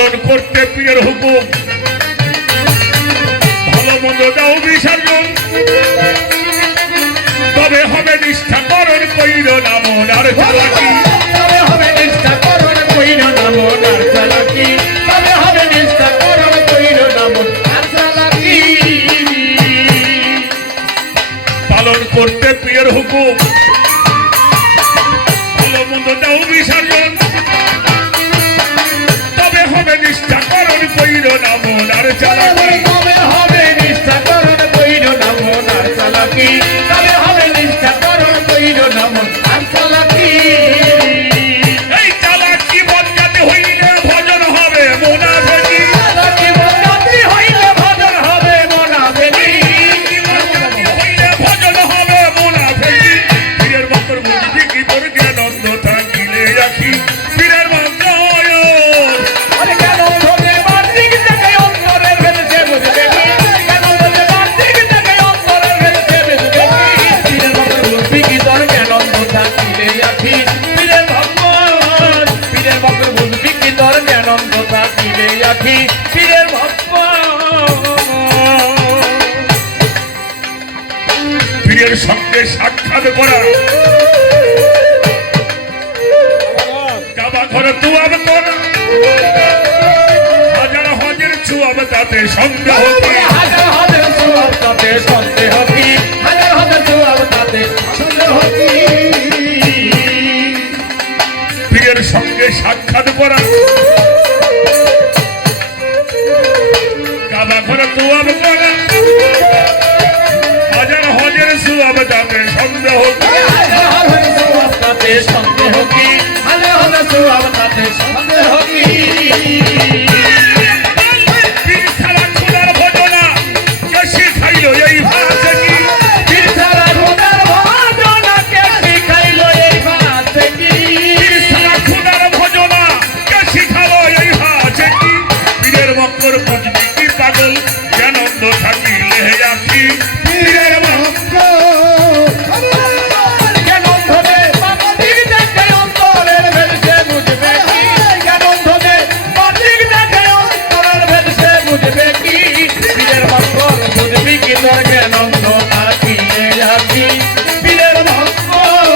পালন করতে পীরের হুকুম ভালো মন্দ দাও বিসর্জন তবে হবে নিষ্ঠাকরণ কইর না মনার চালাকি তবে হবে নিষ্ঠাকরণ কইর না মনার চালাকি তবে হবে নিষ্ঠাকরণ কইর না মনার চালাকি পালন করতে পীরের হুকুম ভালো মন্দ দাও বিসর্জন তবে হবে নিষ্ঠাকরণ কইর না মনার চালাকি তবে হবে নিষ্ঠাকরণ কইর না মনার চালাকি তবে হবে নিষ্ঠাকরণ কইর না মনার চালাকি এই চালাকি বদকাতে হইলে ভজন হবে মোনাফেকি চালাকি বদকাতে হইলে ভজন হবে মোনাফেকি হইলে ভজন হবে মোনাফেকি পীরের ভক্তর বুঝবি কি তোর জ্ঞানন্দ থাকিলে রাখি পীরের ভক্ত আরে কেন ধরে বার্তিক থেকে অন্তরের ভেতরে বুঝবে কি কেন ধরে বার্তিক থেকে অন্তরের ভেতরে বুঝবে কি পীরের ভক্তর বুঝবি কি তোর জ্ঞানন্দ থাকিলে রাখি পীরের ভক্তর বুঝবি কি তোর জ্ঞানন্দ থাকিলে রাখি পীরের ভক্ত পীরের সঙ্গে সাক্ষাৎ করা কাবা ঘরে তুয়াব করা হাজার হাজার ছুয়াব তাতে সন্দেহ কি হাজার হাজার সুয়াব তাতে সন্দেহ কি হাজার হাজার সুয়াব তাতে সন্দেহ কি পীরের সঙ্গে সাক্ষাৎ করা কাবা ঘরে তুয়াব করা হাজার হাজার ছুয়াব তাতে সন্দেহ কি হাজার হাজার সুয়াব তাতে সন্দেহ কি হাজার হাজার সুয়াব তাতে সন্দেহ কি পীর ছাড়া খোদার ভজনা কে শিখাইল এই ভাষা কি পীর ছাড়া খোদার ভজনা কে শিখাইল এই ভাষা কি পীর ছাড়া খোদার ভজনা কে শিখালো এই ভাষা কি পীরের ভক্তর বুঝবি কি পাগল জ্ঞানন্দ থাকিলে রাখি পীরের ভক্ত কেন ধরে বার্তিক থেকে অন্তরের ভেতরে বুঝবে কি কেন ধরে বার্তিক থেকে অন্তরের ভেতরে বুঝবে কি পীরের ভক্তর বুঝবি কি তোর জ্ঞানন্দ থাকিলে রাখি পীরের ভক্তর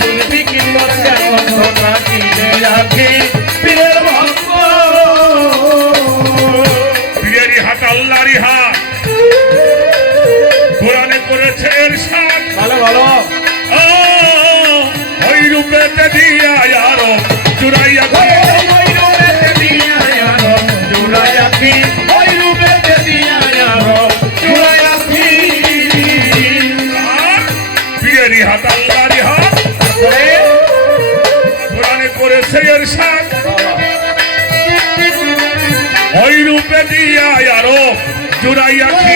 বুঝবি কি তোর জ্ঞানন্দ থাকিলে রাখি পীরের ভক্ত পীরেরই হাত আল্লাহরই হাত কোরআনে করেছে ইরশাদ ভালো ভালো ওই রূপেতে দিয়া আরো জুড়াইয়া ওই রূপেতে দিয়া আরো জুড়াইয়াছি ওই রূপেতে দিয়া আরো জুড়াইয়াছি পীরেরই হাত আল্লাহরই হাত কোরআনে করেছে ইরশাদ ওই রূপে দিয়া আরো জুড়াইয়াছি